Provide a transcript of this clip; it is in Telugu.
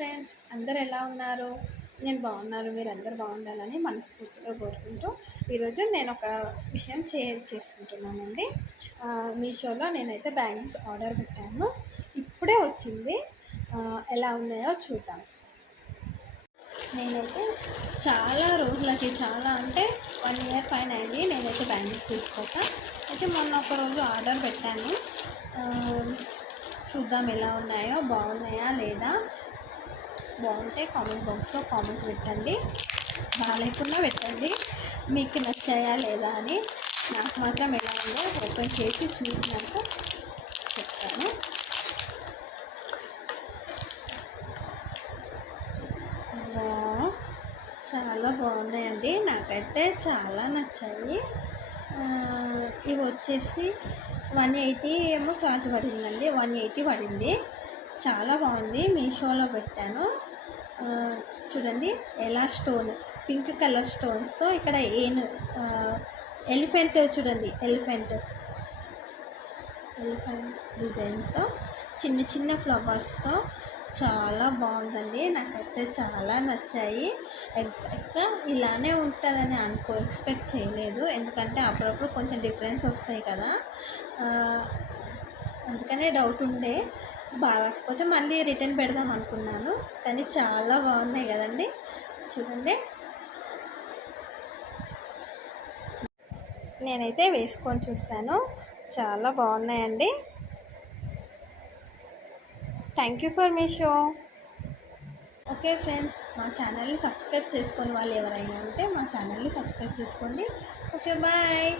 ఫ్రెండ్స్, అందరు ఎలా ఉన్నారు? నేను బాగున్నాను. మీరు అందరు బాగుండాలని మనస్ఫూర్తిగా కోరుకుంటూ ఈరోజు నేను ఒక విషయం షేర్ చేసుకుంటున్నానండి. మీషోలో నేనైతే బ్యాంగిల్స్ ఆర్డర్ పెట్టాను. ఇప్పుడే వచ్చింది. ఎలా ఉన్నాయో చూద్దాం. నేనైతే చాలా రోజులకి, చాలా అంటే 1 ఇయర్ పైన అయింది నేనైతే బ్యాంగిల్స్ తీసుకోక. అయితే మొన్న ఒక రోజు ఆర్డర్ పెట్టాను. చూద్దాం ఎలా ఉన్నాయో, బాగున్నాయా లేదా. బాగుంటే కామెంట్ బాక్స్లో కామెంట్ పెట్టండి, బాగాలేకుండా పెట్టండి. మీకు నచ్చాయా లేదా అని. నాకు మాత్రం ఎలా ఉందో ఓపెన్ చేసి చూసినాక చెప్తాను. చాలా బాగున్నాయండి, నాకైతే చాలా నచ్చాయి. ఇవి వచ్చేసి 180 ఏమో ఛార్జ్ పడిందండి. 180 పడింది. చాలా బాగుంది. మీషోలో పెట్టాను. చూడండి ఎలా స్టోన్, పింక్ కలర్ స్టోన్స్తో ఇక్కడ ఎలిఫెంట్ చూడండి, ఎలిఫెంట్ డిజైన్తో చిన్న చిన్న ఫ్లవర్స్తో చాలా బాగుందండి. నాకైతే చాలా నచ్చాయి. ఎగ్జాక్ట్గా ఇలానే ఉంటుందని ఎక్స్పెక్ట్ చేయలేదు, ఎందుకంటే అప్పుడప్పుడు కొంచెం డిఫరెన్స్ వస్తాయి కదా, అందుకనే డౌట్ ఉండే. బాగాకపోతే మళ్ళీ రిటర్న్ పెడదాం అనుకున్నాను, కానీ చాలా బాగున్నాయి కదండి. చూడండి, నేనైతే వేసుకొని చూస్తాను. చాలా బాగున్నాయండి. Thank you for Meesho. Okay friends, మా ఛానల్ని సబ్స్క్రైబ్ చేసుకొని వాళ్ళు ఎవరైనా ఉంటే మా ఛానల్ని సబ్స్క్రైబ్ చేసుకోండి. Okay, bye.